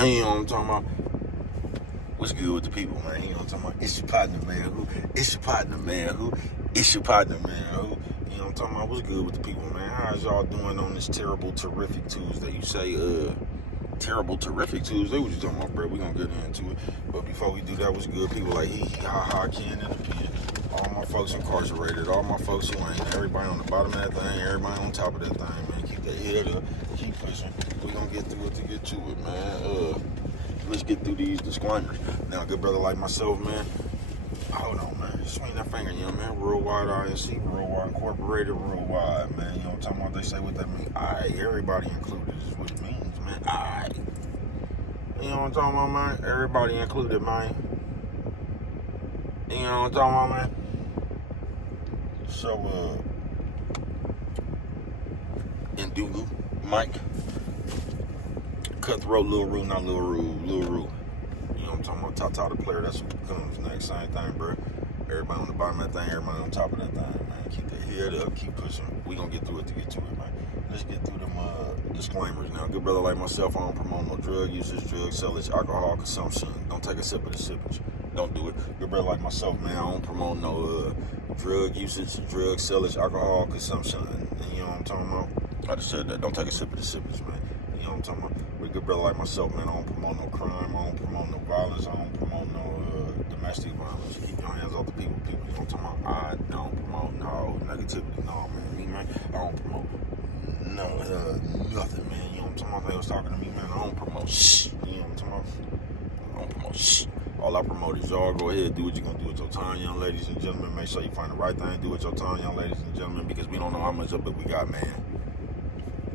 You know what I'm talking about? What's good with the people, man? You know what I'm talking about? It's your partner, man. Who? It's your partner, man. Who? It's your partner, man. Who? You know what I'm talking about? What's good with the people, man? How's y'all doing on this terrible, terrific Tuesday? You say, terrible, terrific Tuesday? What you talking about, bro? We gonna get into it. But before we do that, what's good? People like he, ha, ha, Ken, and the pen. All my folks incarcerated. All my folks who ain't. Everybody on the bottom of that thing. Everybody on top of that thing, man. Keep that head up. Keep pushing. We gonna get through it to get to it, man. Let's get through these disclaimers. Now, a good brother like myself, man, hold on, man. Swing that finger, you know, man. Worldwide INC, Worldwide Incorporated, Worldwide, man. You know what I'm talking about? They say what that means. Aight, everybody included is what it means, man. Aight. You know what I'm talking about, man? Everybody included, man. You know what I'm talking about, man? So, Indugu, Mike, Cutthroat, Lil Rue, not Lil Rue, Lil Rue. You know what I'm talking about? Tata the player, that's what comes next. Same thing, bro. Everybody on the bottom of that thing, everybody on top of that thing, man. Keep that head up, keep pushing. We gonna get through it to get to it, man. Let's get through them disclaimers now. Good brother like myself, I don't promote no drug usage, drug sellage, alcohol consumption. Don't take a sip of the sippage. Don't do it. Good brother like myself, man, I don't promote no drug usage, drug sellage, alcohol consumption. And you know what I'm talking about? I just said that. Don't take a sip of the sippage, man. You know what I'm talking about? But good brother like myself, man, I don't promote no crime. I don't promote no violence. I don't promote no domestic violence. Keep your hands off the people. You know what I'm talking about? I don't promote no negativity. No, man. Me, man, I don't promote nothing, man. You know what I'm talking about? They was talking to me, man. I don't promote shit. You know what I'm talking about? I don't promote shit. All I promote is y'all go ahead, do what you're going to do with your time, young ladies and gentlemen. Make sure you find the right thing to do with your time, young ladies and gentlemen, because we don't know how much of it we got, man.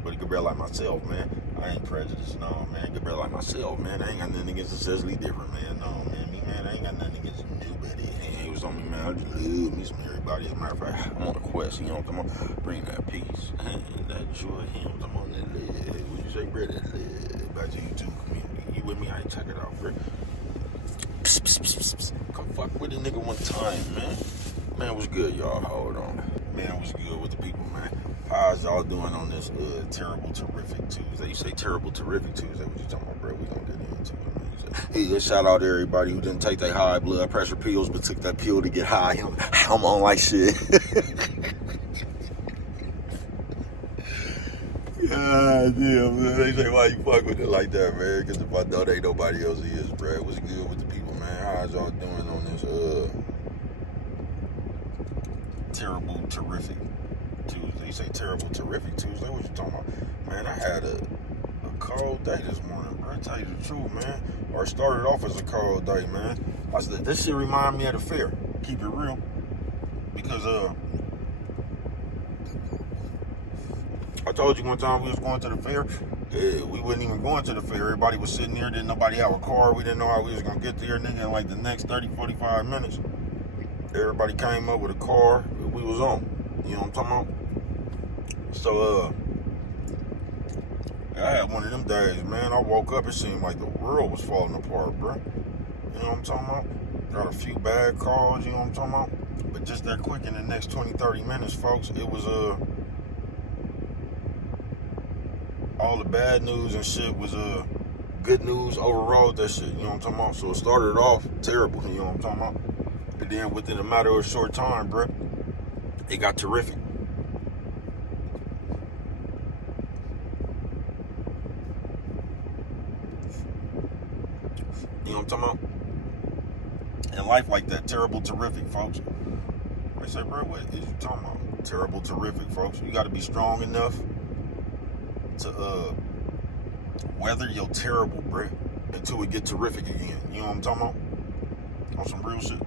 But a good brother like myself, man, I ain't prejudiced, no, man. Good brother like myself, man, I ain't got nothing against essentially different, man. No, man, me, man, I ain't got nothing against nobody. He was on me, man. I just love me some everybody. As a matter of fact, I'm on a quest, you know what I'm talking about? Bring that peace and that joy, you know what I'm on that leg. What you say, bro? That leg about your YouTube community. You with me? I ain't check it out, bro. Psst, psst, psst, psst, psst. Come fuck with a nigga one time, man. Man, what's good, y'all? Hold on. Man, what's good with the people, man? How's y'all doing on this terrible, terrific Tuesday? You say terrible, terrific Tuesday. What you talking about, bro? We gonna get into it, man. Hey, let's shout out to everybody who didn't take their high blood pressure pills, but took that pill to get high. I'm on like shit. God damn, man. They say, why you fuck with it like that, man? Because if I know they ain't nobody else is, bro. What's good with the people, man? How's y'all doing on this terrible, terrific Tuesday? You say terrible, terrific Tuesday? What you talking about? Man, I had a cold day this morning, bro. I tell you the truth, man. Or it started off as a cold day, man. I said, this shit remind me of the fair. Keep it real. Because, I told you one time we was going to the fair. We wasn't even going to the fair. Everybody was sitting there. Didn't nobody have a car. We didn't know how we was going to get there, nigga, in like the next 30, 45 minutes. Everybody came up with a car. We was on. You know what I'm talking about? So, I had one of them days, man. I woke up, it seemed like the world was falling apart, bro. You know what I'm talking about? Got a few bad calls, you know what I'm talking about? But just that quick in the next 20, 30 minutes, folks, it was, all the bad news and shit was, good news overrode that shit, you know what I'm talking about? So it started off terrible, you know what I'm talking about? And then within a matter of a short time, bro, it got terrific. You know what I'm talking about? And life like that, terrible, terrific, folks. I say, bro, what is you talking about? Terrible, terrific, folks. You got to be strong enough to weather your terrible, bro, until it get terrific again. You know what I'm talking about? On some real shit.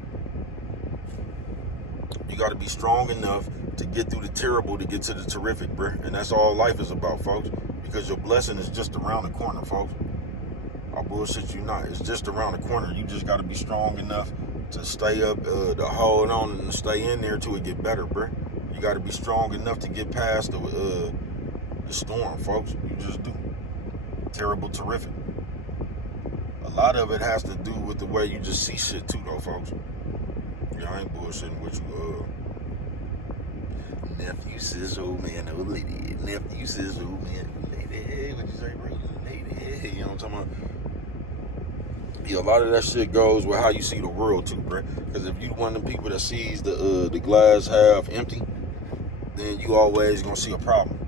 You got to be strong enough to get through the terrible to get to the terrific, bro. And that's all life is about, folks. Because your blessing is just around the corner, folks. I bullshit you not. It's just around the corner. You just got to be strong enough to stay up, to hold on and stay in there till it get better, bro. You got to be strong enough to get past the storm, folks. You just do. Terrible, terrific. A lot of it has to do with the way you just see shit too, though, folks. Yeah, I ain't bullshitting with you. Nephew says, old man, old lady. Nephew says, old man, old lady. Hey, what you say, bro? Lady. Hey, you know what I'm talking about? Yeah, a lot of that shit goes with how you see the world too, bro. Because if you one of them people that sees the glass half empty, then you always gonna see a problem.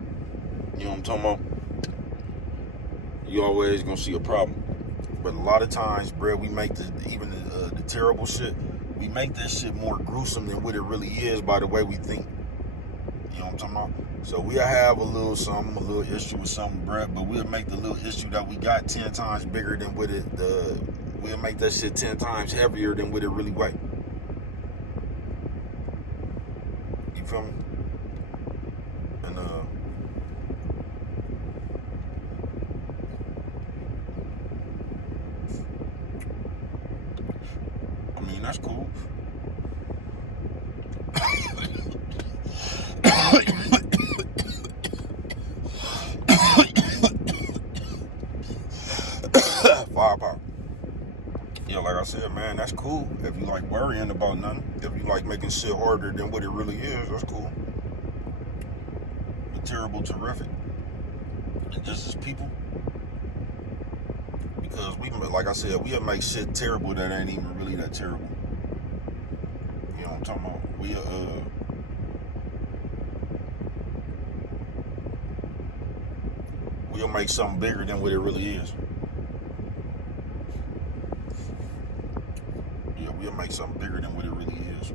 You know what I'm talking about? You always gonna see a problem. But a lot of times, bro, we make the terrible shit. We make that shit more gruesome than what it really is by the way we think. You know what I'm talking about? So we'll have a little issue with something, bro, but we'll make the little issue that we got 10 times bigger than what it, we'll make that shit 10 times heavier than what it really weigh. You feel me? And, I mean, that's cool. Firepower. Yeah, like I said, man, that's cool. If you like worrying about nothing, if you like making shit harder than what it really is, that's cool. But terrible, terrific. And just as people, because we, like I said, we'll make shit terrible that ain't even really that terrible. You know what I'm talking about? We'll make something bigger than what it really is. Yeah, we'll make something bigger than what it really is.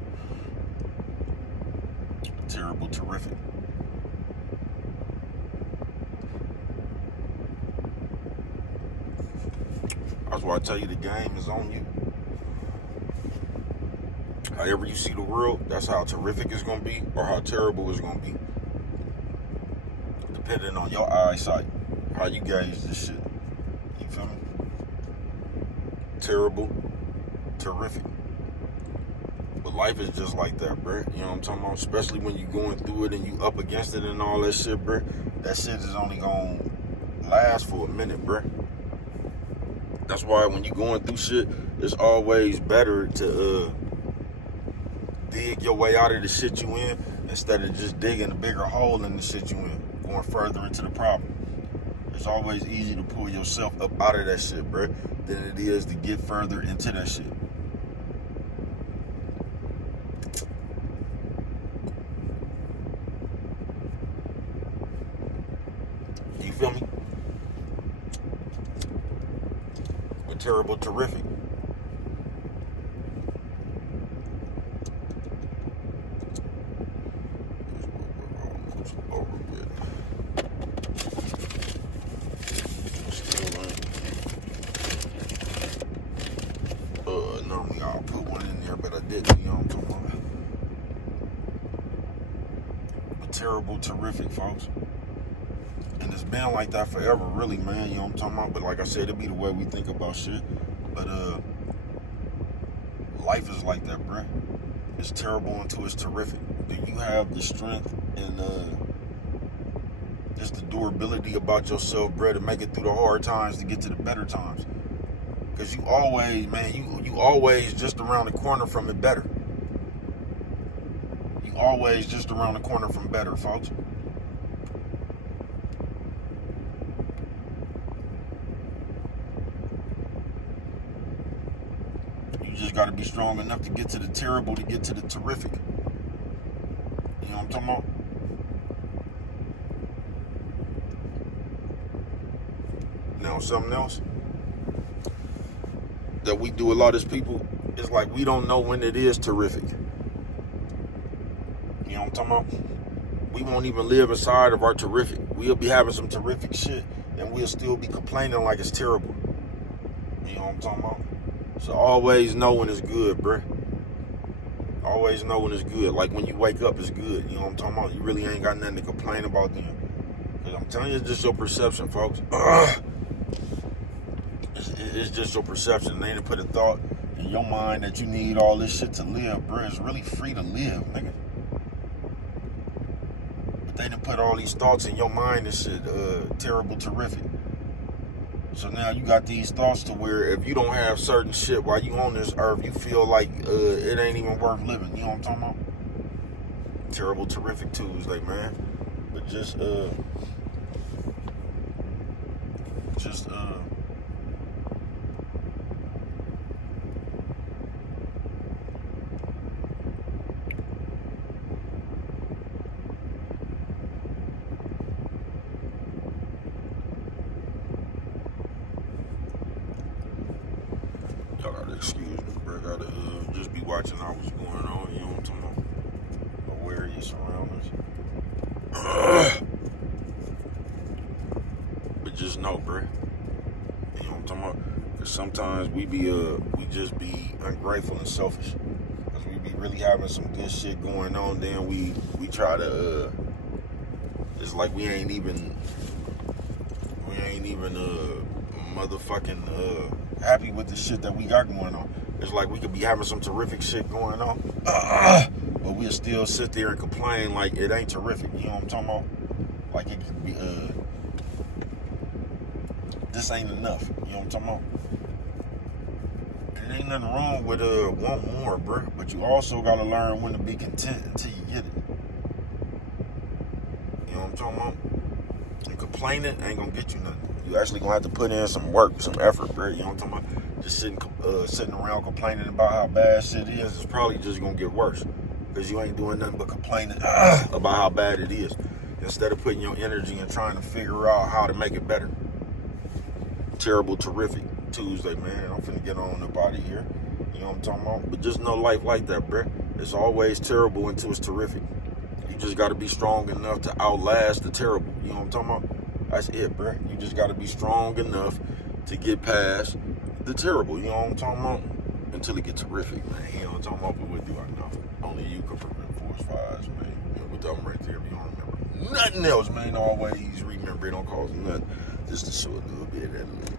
Terrible, terrific. That's why I tell you the game is on you. However you see the world, that's how terrific it's going to be or how terrible it's going to be. Depending on your eyesight, how you gauge this shit. You feel me? Terrible, terrific. But life is just like that, bro. You know what I'm talking about? Especially when you going through it and you up against it and all that shit, bro. That shit is only going to last for a minute, bro. That's why when you going through shit, it's always better to dig your way out of the shit you in instead of just digging a bigger hole in the shit you in, going further into the problem. It's always easy to pull yourself up out of that shit, bro, than it is to get further into that shit. You feel me? But terrible, terrific. Normally I'll put one in there, but I didn't, you know what I'm talking about. But terrible, terrific, folks. And it's been like that forever, really, man, you know what I'm talking about? But like I said, it'll be the way we think about shit. But life is like that, bruh. It's terrible until it's terrific. Do you have the strength and just the durability about yourself, bruh, to make it through the hard times to get to the better times? Because you always, man, you always just around the corner from it better. You always just around the corner from better, folks. You just got to be strong enough to get to the terrible, to get to the terrific. You know what I'm talking about? Now, something else that we do a lot as people is like we don't know when it is terrific. You know what I'm talking about? We won't even live inside of our terrific. We'll be having some terrific shit and we'll still be complaining like it's terrible. You know what I'm talking about? So always know when it's good, bruh. Always know when it's good. Like when you wake up, it's good. You know what I'm talking about? You really ain't got nothing to complain about then. Because I'm telling you, it's just your perception, folks. It's just your perception. They didn't put a thought in your mind that you need all this shit to live, bro. It's really free to live, nigga. But they didn't put all these thoughts in your mind and shit. Terrible, terrific. So now you got these thoughts to where if you don't have certain shit while you on this earth, you feel like it ain't even worth living. You know what I'm talking about? Terrible, terrific Tuesday, man. But just Y'all gotta excuse me, bro. Gotta just be watching out what's going on. You know what I'm talking about? Aware of your surroundings. But just know, bro. You know what I'm talking about? Cause sometimes we just be ungrateful and selfish. Cause we be really having some good shit going on. Then we try to. It's like we ain't even motherfucking happy with the shit that we got going on. It's like we could be having some terrific shit going on, but we'll still sit there and complain like it ain't terrific. You know what I'm talking about? Like it could be, this ain't enough. You know what I'm talking about? And ain't nothing wrong with want more, bro. But you also gotta learn when to be content until you get it. You know what I'm talking about? And complaining ain't gonna get you nothing. You actually gonna have to put in some work, some effort, bro. You know what I'm talking about? Just sitting around complaining about how bad shit is, it's probably just gonna get worse. Because you ain't doing nothing but complaining about how bad it is. Instead of putting your energy and trying to figure out how to make it better. Terrible, terrific Tuesday, man. I'm finna get on up out of here. You know what I'm talking about? But just know life like that, bro. It's always terrible until it's terrific. You just gotta be strong enough to outlast the terrible. You know what I'm talking about? That's it, bro. You just gotta be strong enough to get past the terrible. You know what I'm talking about? Until it gets terrific, man. You know what I'm talking about? But what do I know? Only you can prevent forest fires, man. And with them right there, if you don't remember nothing else, man, always remember it don't cost nothing. Just to show a little bit of that little